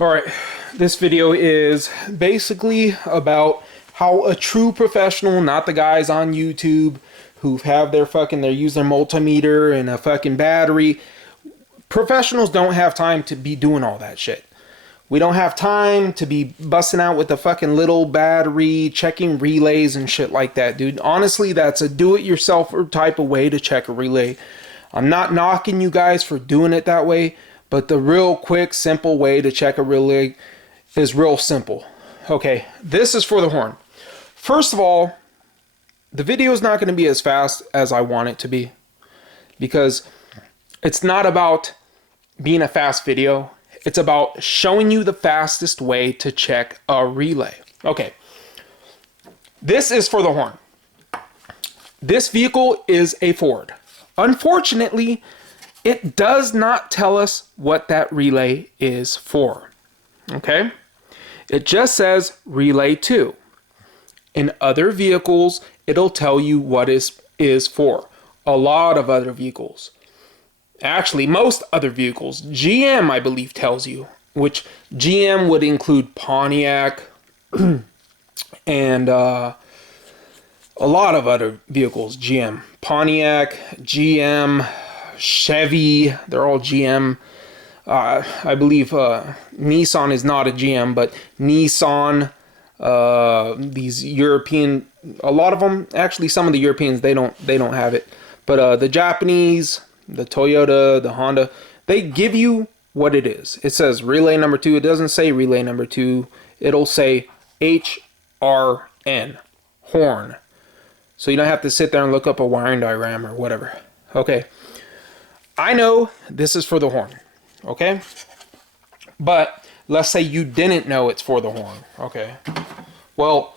Alright, this video is basically about how a true professional, not the guys on YouTube who have their they use their multimeter and a fucking battery. Professionals don't have time to be doing all that shit. We don't have time to be busting out with the fucking little battery, checking relays and shit like that, dude. Honestly, that's a do-it-yourself type of way to check a relay. I'm not knocking you guys for doing it that way, but the real quick, simple way to check a relay is real simple. Okay, this is for the horn. First of all, the video is not going to be as fast as I want it to be, because it's not about being a fast video. It's about showing you the fastest way to check a relay. Okay, this is for the horn. This vehicle is a Ford. Unfortunately, it does not tell us what that relay is for. Okay? It just says relay 2. In other vehicles, it'll tell you what is for. A lot of other vehicles. Actually, most other vehicles. GM, I believe, tells you, which GM would include Pontiac and a lot of other vehicles. GM, Pontiac, GM, Chevy, they're all GM. I believe Nissan is not a GM, but Nissan, these European, a lot of them, actually some of the Europeans, they don't have it. But the Japanese, the Toyota, the Honda, they give you what it is. It says relay number 2. It doesn't say relay number 2. It'll say HRN, horn. So you don't have to sit there and look up a wiring diagram or whatever. Okay. I know this is for the horn. Okay. But let's say you didn't know it's for the horn. Okay. Well,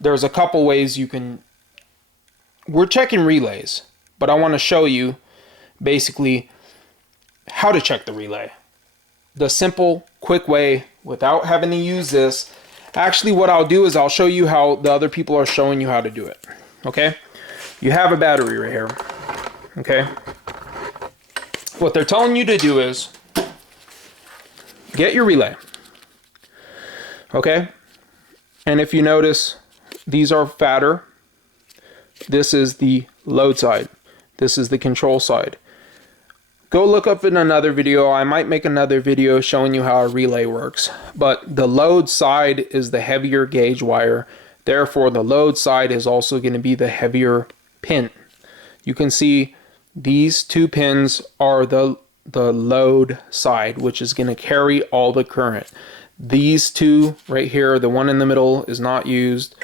there's a couple ways you can. We're checking relays, but I want to show you basically how to check the relay. The simple, quick way without having to use this. Actually, what I'll do is I'll show you how the other people are showing you how to do it. Okay? You have a battery right here. Okay? What they're telling you to do is get your relay. Okay? And if you notice, these are fatter. This is the load side. This is the control side. Go look up in another video. I might make another video showing you how a relay works. But the load side is the heavier gauge wire. Therefore, the load side is also going to be the heavier pin. You can see these two pins are the load side, which is going to carry all the current. These two right here, the one in the middle is not used,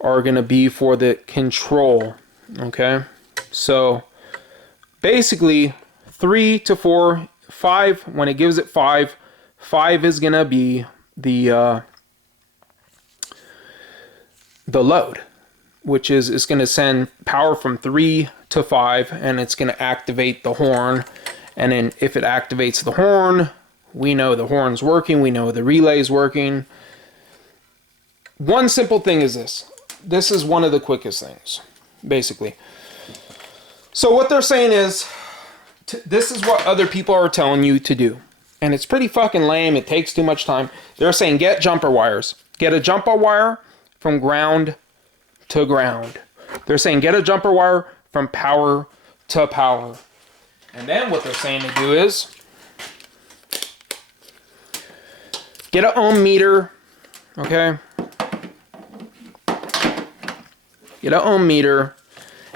are going to be for the control. Okay? So basically 3 to 4, 5, when it gives it 5 is going to be the load, which is it's going to send power from 3 to 5, and it's going to activate the horn. And then if it activates the horn, we know the horn's working, we know the relay's working. One simple thing is this. This is one of the quickest things, basically. So what they're saying is, this is what other people are telling you to do. And it's pretty fucking lame. It takes too much time. They're saying get jumper wires. Get a jumper wire from ground to ground. They're saying get a jumper wire from power to power. And then what they're saying to do is get an ohm meter. Okay? Get an ohm meter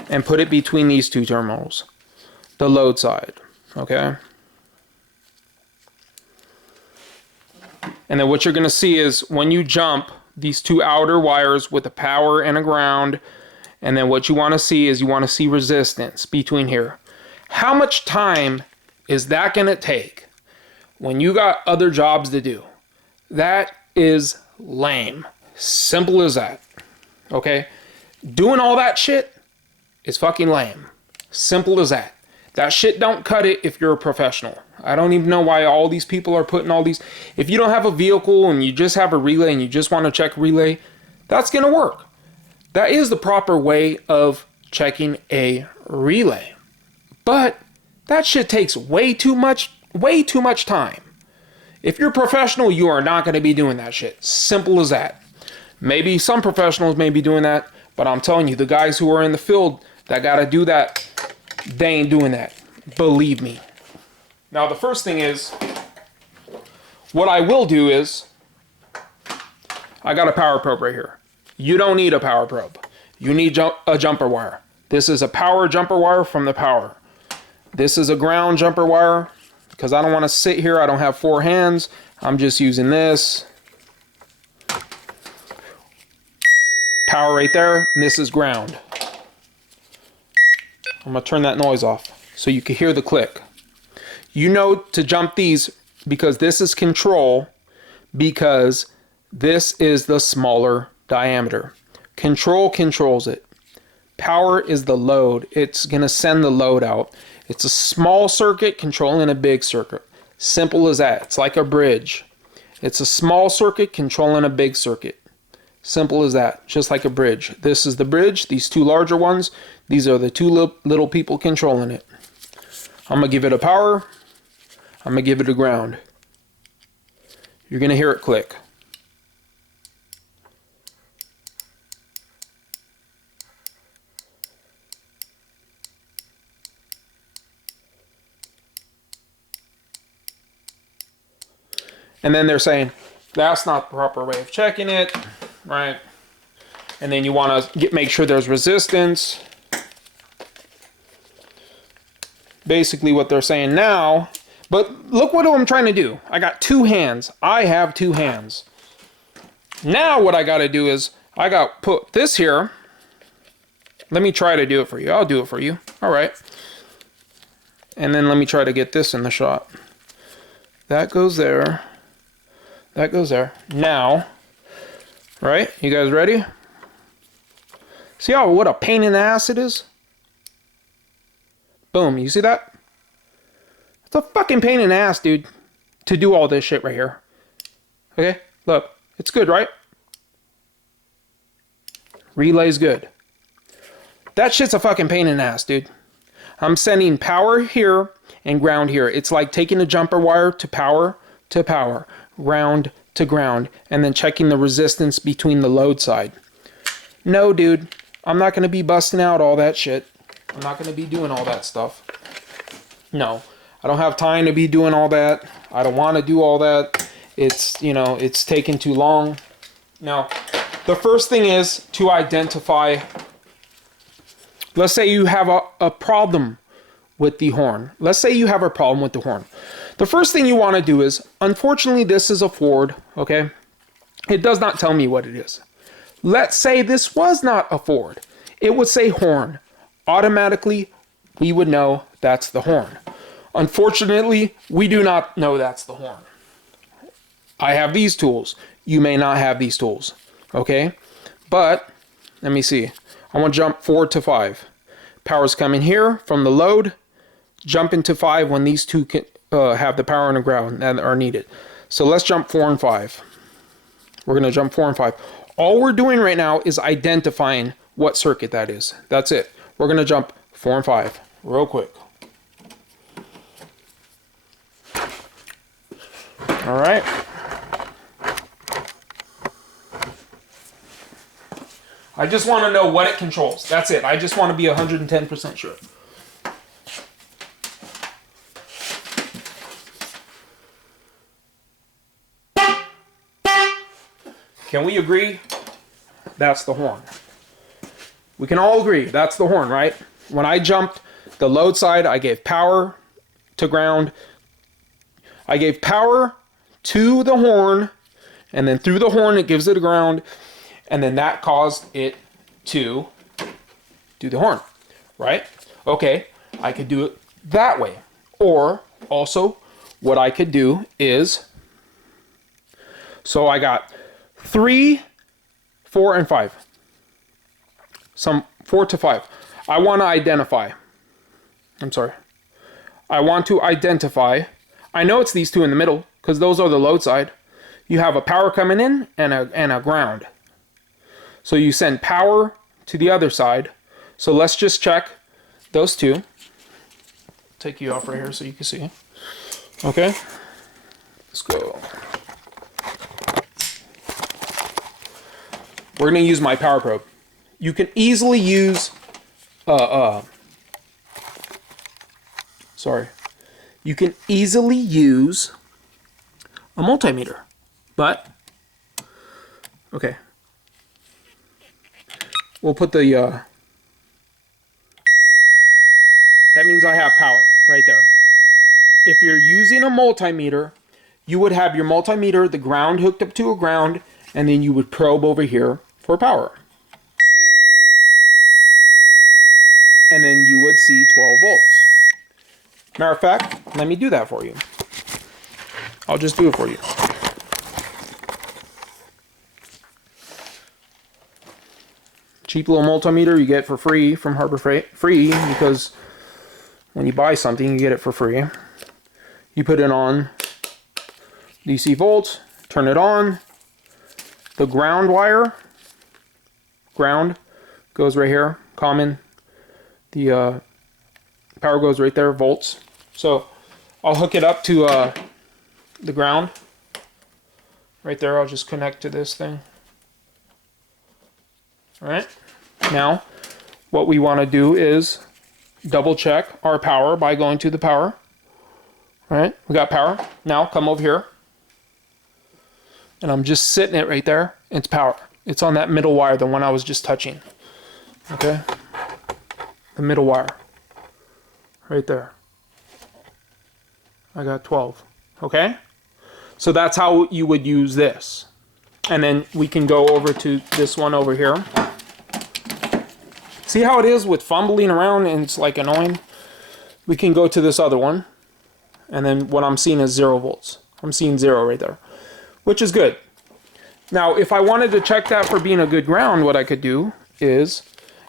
and put it between these two terminals, the load side, okay? And then what you're going to see is when you jump these two outer wires with a power and a ground, and then what you want to see is you want to see resistance between here. How much time is that going to take when you got other jobs to do? That is lame. Simple as that, okay? Doing all that shit is fucking lame. Simple as that. That shit don't cut it if you're a professional. I don't even know why all these people are putting all these. If you don't have a vehicle and you just have a relay and you just want to check relay, that's going to work. That is the proper way of checking a relay. But that shit takes way too much time. If you're professional, you are not going to be doing that shit. Simple as that. Maybe some professionals may be doing that, but I'm telling you, the guys who are in the field that got to do that, they ain't doing that. Believe me. Now, the first thing is, what I will do is, I got a power probe right here. You don't need a power probe. You need a jumper wire. This is a power jumper wire from the power. This is a ground jumper wire, because I don't want to sit here. I don't have 4 hands. I'm just using this. Power right there, and this is ground. I'm going to turn that noise off so you can hear the click. You know to jump these because this is control, because this is the smaller diameter. Control controls it. Power is the load. It's going to send the load out. It's a small circuit controlling a big circuit. Simple as that. It's like a bridge. It's a small circuit controlling a big circuit. Simple as that. Just like a bridge. This is the bridge. These 2 larger ones, these are the 2 little people controlling it. I'm going to give it a power. I'm going to give it a ground. You're going to hear it click. And then they're saying, that's not the proper way of checking it, right? And then you want to make sure there's resistance. Basically what they're saying now, but look what I'm trying to do. I got 2 hands. I have 2 hands. Now what I got to do is, I got to put this here. Let me try to do it for you. I'll do it for you. All right. And then let me try to get this in the shot. That goes there. That goes there. Now, right? You guys ready? See how what a pain in the ass it is? Boom, you see that? It's a fucking pain in the ass, dude, to do all this shit right here. Okay, look, it's good, right? Relay's good. That shit's a fucking pain in the ass, dude. I'm sending power here and ground here. It's like taking a jumper wire to power, ground to ground, and then checking the resistance between the load side. No, dude, I'm not going to be busting out all that shit. I'm not going to be doing all that stuff. No, I don't have time to be doing all that. I don't want to do all that. It's, you know, it's taking too long. Now, the first thing is to identify, let's say you have a problem with the horn. Let's say you have a problem with the horn. The first thing you want to do is, unfortunately, this is a Ford, okay? It does not tell me what it is. Let's say this was not a Ford. It would say horn. Automatically, we would know that's the horn. Unfortunately, we do not know that's the horn. I have these tools. You may not have these tools, okay? But, let me see. I want to jump 4 to 5. Power's coming here from the load. Jump into 5 when these two can, have the power and the ground that are needed. So let's jump 4 and 5. We're going to jump 4 and 5. All we're doing right now is identifying what circuit that is. That's it. We're going to jump 4 and 5 real quick. All right. I just want to know what it controls. That's it. I just want to be 110% sure. Can we agree? That's the horn. We can all agree that's the horn, right? When I jumped the load side, I gave power to ground. I gave power to the horn, and then through the horn it gives it a ground, and then that caused it to do the horn, right? Okay, I could do it that way. Or also, what I could do is, so I got 3, 4, and 5. Some 4 to 5. I want to identify. I want to identify. I know it's these two in the middle because those are the load side. You have a power coming in and a ground. So you send power to the other side. So let's just check those two. Take you off right here so you can see. Okay. Let's go. We're gonna use my power probe. You can easily use, you can easily use a multimeter, but, okay. We'll put the, that means I have power right there. If you're using a multimeter, you would have your multimeter, the ground hooked up to a ground, and then you would probe over here for power. And then you would see 12 volts. Matter of fact, let me do that for you. I'll just do it for you. Cheap little multimeter you get for free from Harbor Freight. Free because when you buy something, you get it for free. You put it on DC volts, turn it on. The ground wire, ground goes right here, common. The power goes right there, volts. So I'll hook it up to the ground. Right there, I'll just connect to this thing. All right. Now, what we want to do is double check our power by going to the power. All right, we got power. Now come over here. And I'm just sitting it right there. It's power. It's on that middle wire, the one I was just touching. Okay? The middle wire. Right there. I got 12. Okay? So that's how you would use this. And then we can go over to this one over here. See how it is with fumbling around and it's like annoying? We can go to this other one. And then what I'm seeing is 0 volts. I'm seeing 0 right there, which is good. Now, if I wanted to check that for being a good ground, what I could do is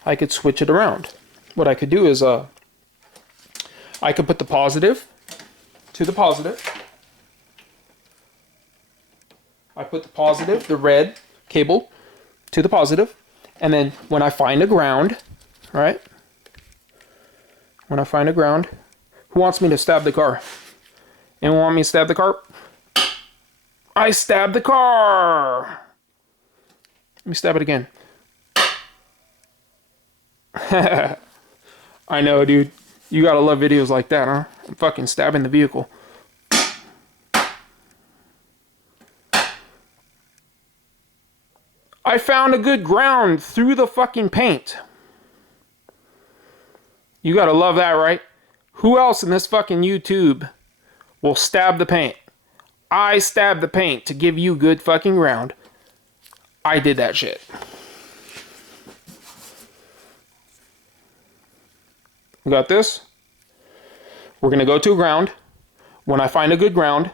I could switch it around. What I could do is I could put the positive to the positive. I put the positive, the red cable, to the positive. And then when I find a ground, right? When I find a ground, who wants me to stab the car? Anyone want me to stab the car? I stabbed the car! Let me stab it again. I know, dude. You gotta love videos like that, huh? I'm fucking stabbing the vehicle. I found a good ground through the fucking paint. You gotta love that, right? Who else in this fucking YouTube will stab the paint? I stabbed the paint to give you good fucking ground. I did that shit. We got this. We're gonna go to a ground. When I find a good ground,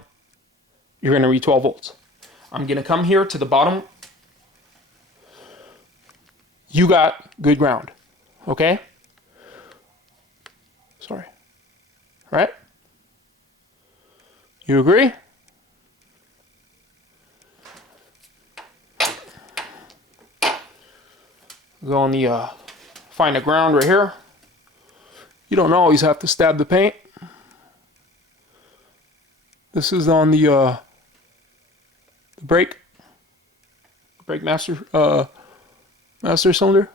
you're gonna read 12 volts. I'm gonna come here to the bottom. You got good ground, okay? Sorry. All right? You agree? Go on the, find a ground right here. You don't always have to stab the paint. This is on the brake master, master cylinder.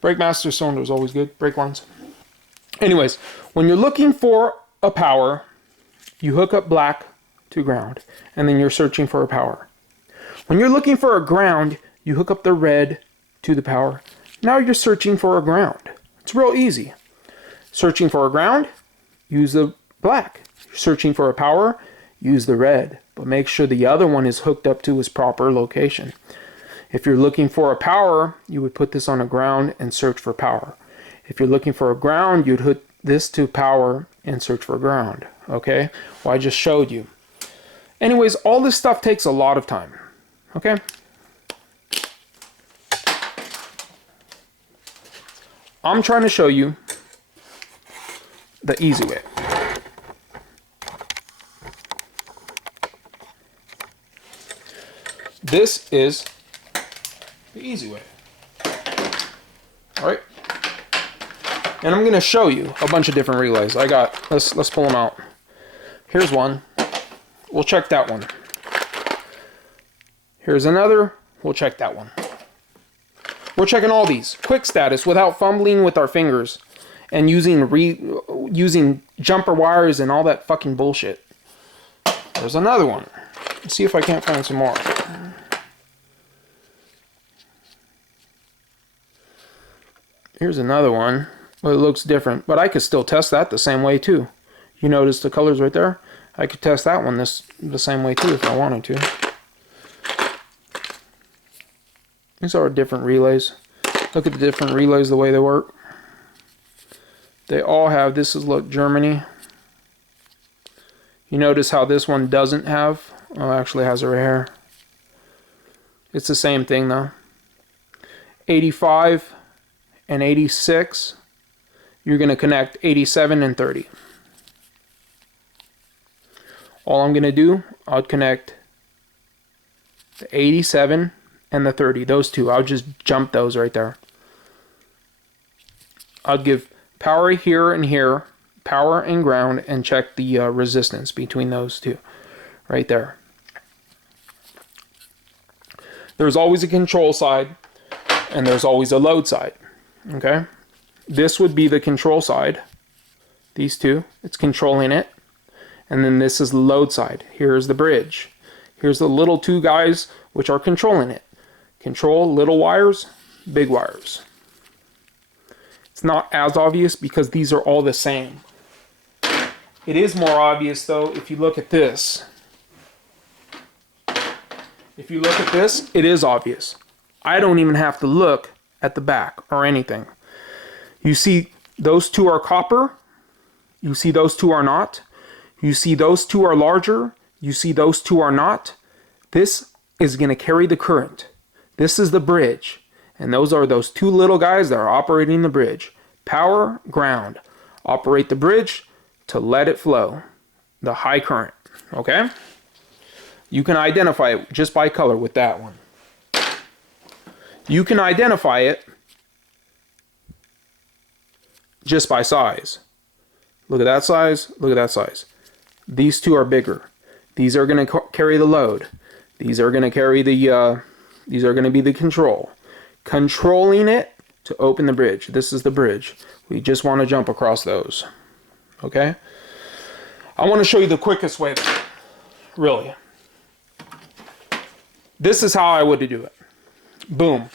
Brake master cylinder is always good. Brake lines. Anyways, when you're looking for a power, you hook up black to ground, and then you're searching for a power. When you're looking for a ground, you hook up the red to the power. Now you're searching for a ground. It's real easy. Searching for a ground, use the black. You're searching for a power, use the red. But make sure the other one is hooked up to its proper location. If you're looking for a power, you would put this on a ground and search for power. If you're looking for a ground, you'd hook this to power and search for ground. Okay? Well, I just showed you. Anyways, all this stuff takes a lot of time. Okay? I'm trying to show you the easy way. This is the easy way. All right. And I'm going to show you a bunch of different relays. I got, let's pull them out. Here's one. we'll check that one. Here's another, we'll check that one. We're checking all these. Quick status without fumbling with our fingers and using jumper wires and all that fucking bullshit. There's another one. Let's see if I can't find some more. Here's another one. Well, it looks different, but I could still test that the same way too. You notice the colors right there? I could test that one the same way too if I wanted to. These are different relays. Look at the different relays, the way they work. They all have, this is, look, Germany. You notice how this one doesn't have, oh, actually has it right here. It's the same thing though. 85 and 86, you're going to connect 87 and 30. All I'm going to do, I'll connect the 87 and the 30, those two. I'll just jump those right there. I'll give power here and here, power and ground, and check the resistance between those two right there. There's always a control side and there's always a load side. Okay, this would be the control side. These two, it's controlling it. And then this is the load side. Here's the bridge. Here's the little two guys which are controlling it. Control little wires, big wires. It's not as obvious because these are all the same. It is more obvious though if you look at this. If you look at this, it is obvious. I don't even have to look at the back or anything. You see those two are copper. You see those two are not. You see those two are larger. You see those two are not. This is going to carry the current. This is the bridge. And those are those two little guys that are operating the bridge. Power, ground. Operate the bridge to let it flow. The high current. Okay? You can identify it just by color with that one. You can identify it just by size. Look at that size. Look at that size. These two are bigger. These are going to carry the load. These are going to carry the, these are going to be the control. Controlling it to open the bridge. This is the bridge. We just want to jump across those. Okay? I want to show you the quickest way, really. This is how I would do it. Boom.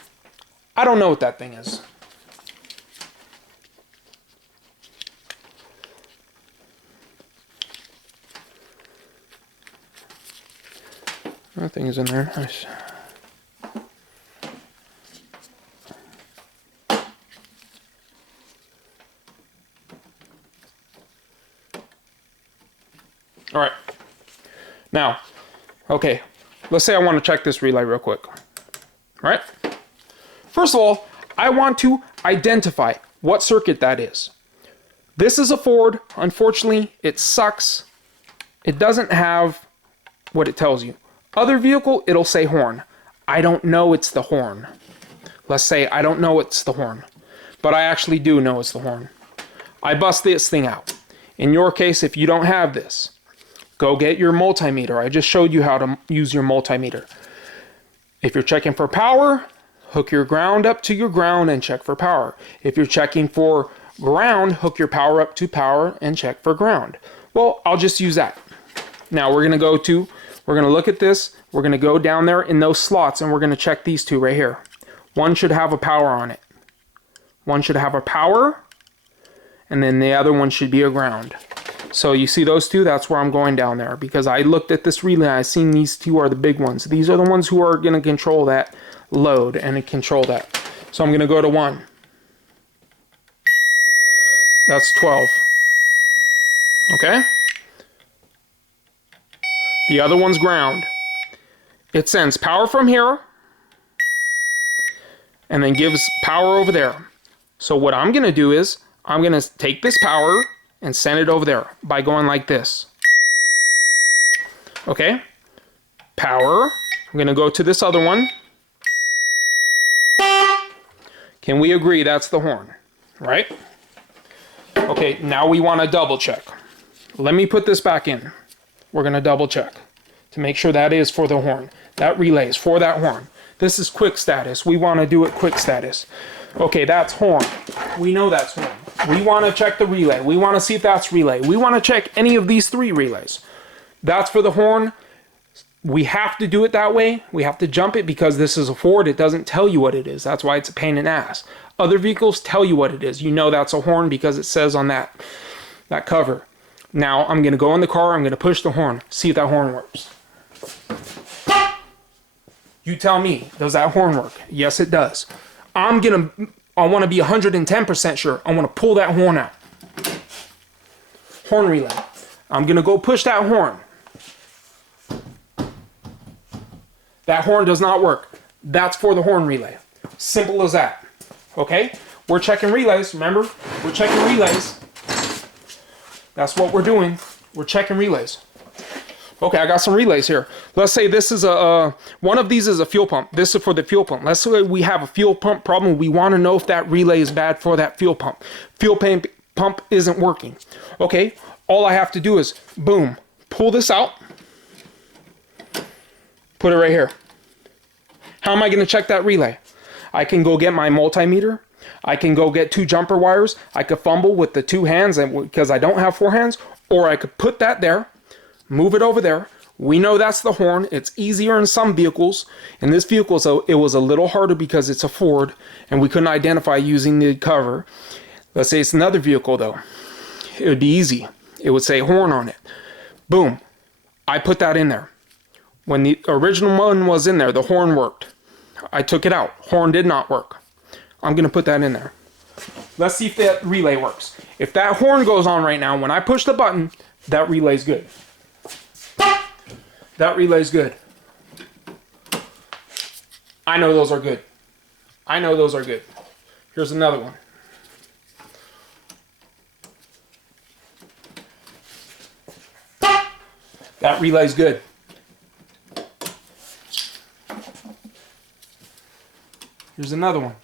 I don't know what that thing is. Nothing is in there. Nice. All right. Now, okay. Let's say I want to check this relay real quick. All right. First of all, I want to identify what circuit that is. This is a Ford. Unfortunately, it sucks. It doesn't have what it tells you. Other vehicle, it'll say horn. I don't know it's the horn. Let's say I don't know it's the horn. But I actually do know it's the horn. I bust this thing out. In your case, if you don't have this, go get your multimeter. I just showed you how to use your multimeter. If you're checking for power, hook your ground up to your ground and check for power. If you're checking for ground, hook your power up to power and check for ground. Well, I'll just use that. Now we're going to look at this. We're going to go down there in those slots and we're going to check these two right here. One should have a power on it. One should have a power, and then the other one should be a ground. So you see those two? That's where I'm going down there, because I looked at this relay and I seen these two are the big ones. These are the ones who are going to control that load and control that. So I'm going to go to 1. That's 12. Okay? The other one's ground. It sends power from here and then gives power over there. So what I'm going to do is I'm going to take this power and send it over there by going like this. Okay? Power. I'm going to go to this other one. Can we agree that's the horn? Right? Okay, now we want to double check. Let me put this back in. We're going to double check. to make sure that is for the horn. That relay is for that horn. This is quick status. We want to do it quick status. Okay, that's horn. We know that's horn. We want to check the relay. We want to see if that's relay. We want to check any of these 3 relays. That's for the horn. We have to do it that way. We have to jump it because this is a Ford. It doesn't tell you what it is. That's why it's a pain in the ass. Other vehicles tell you what it is. You know that's a horn because it says on that cover. Now I'm going to go in the car. I'm going to push the horn. See if that horn works. You tell me, does that horn work? Yes, it does. I want to be 110% sure. I want to pull that horn out. Horn relay. I'm going to go push that horn. That horn does not work. That's for the horn relay. Simple as that. Okay? We're checking relays. Remember? We're checking relays. That's what we're doing. We're checking relays. Okay, I got some relays here. Let's say this is one of these is a fuel pump. This is for the fuel pump. Let's say we have a fuel pump problem. We want to know if that relay is bad for that fuel pump. Fuel pump isn't working. Okay, all I have to do is, boom, pull this out. Put it right here. How am I going to check that relay? I can go get my multimeter. I can go get 2 jumper wires. I could fumble with the 2 hands because I don't have 4 hands. Or I could put that there. Move it over there. We know that's the horn. It's easier in some vehicles. In this vehicle, so it was a little harder because it's a Ford and we couldn't identify using the cover. Let's say it's another vehicle though. It would be easy. It would say horn on it. Boom. I put that in there. When the original one was in there, the horn worked. I took it out. Horn did not work. I'm going to put that in there. Let's see if that relay works. If that horn goes on right now, when I push the button, that relay's good. That relay's good. I know those are good. I know those are good. Here's another one. That relay's good. Here's another one.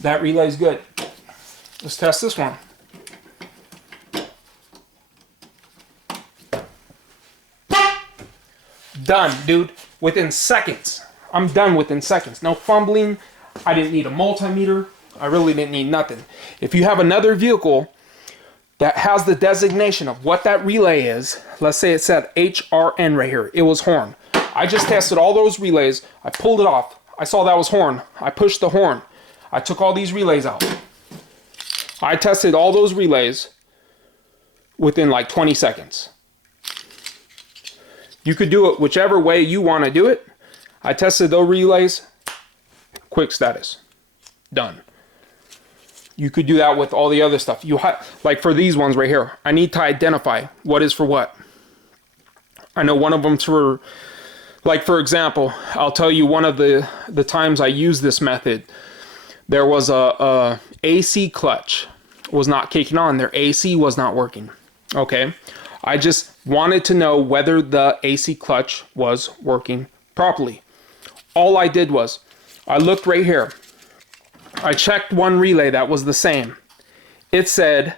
That relay's good. Let's test this one. Done, dude. Within seconds. I'm done within seconds. No fumbling. I didn't need a multimeter. I really didn't need nothing. If you have another vehicle that has the designation of what that relay is, let's say it said HRN right here. It was horn. I just tested all those relays. I pulled it off. I saw that was horn. I pushed the horn. I took all these relays out. I tested all those relays within like 20 seconds. You could do it whichever way you want to do it. I tested those relays. Quick status. Done. You could do that with all the other stuff. Like for these ones right here, I need to identify what is for what. I know one of them's for, like for example, I'll tell you one of the times I used this method. There was a AC clutch was not kicking on. Their AC was not working. Okay. I just wanted to know whether the AC clutch was working properly. All I did was I looked right here. I checked one relay that was the same. It said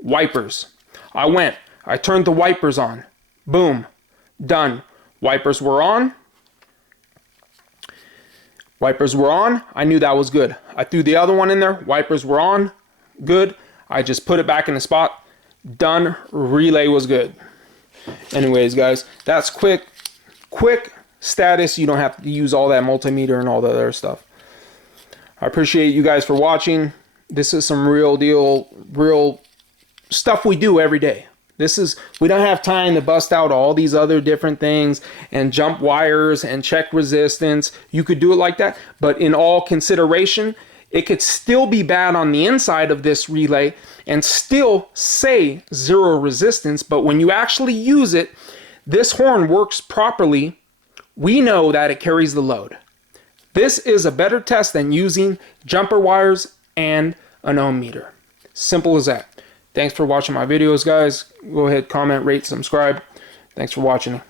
wipers. I turned the wipers on. Boom. Done. Wipers were on. Wipers were on. I knew that was good. I threw the other one in there. Wipers were on. Good. I just put it back in the spot. Done. Relay was good. Anyways, guys, that's quick status. You don't have to use all that multimeter and all the other stuff. I appreciate you guys for watching. This is some real stuff we do every day. We don't have time to bust out all these other different things and jump wires and check resistance. You could do it like that, but in all consideration, it could still be bad on the inside of this relay and still say 0 resistance. But when you actually use it, this horn works properly. We know that it carries the load. This is a better test than using jumper wires and an ohm meter. Simple as that. Thanks for watching my videos, guys. Go ahead, comment, rate, subscribe. Thanks for watching.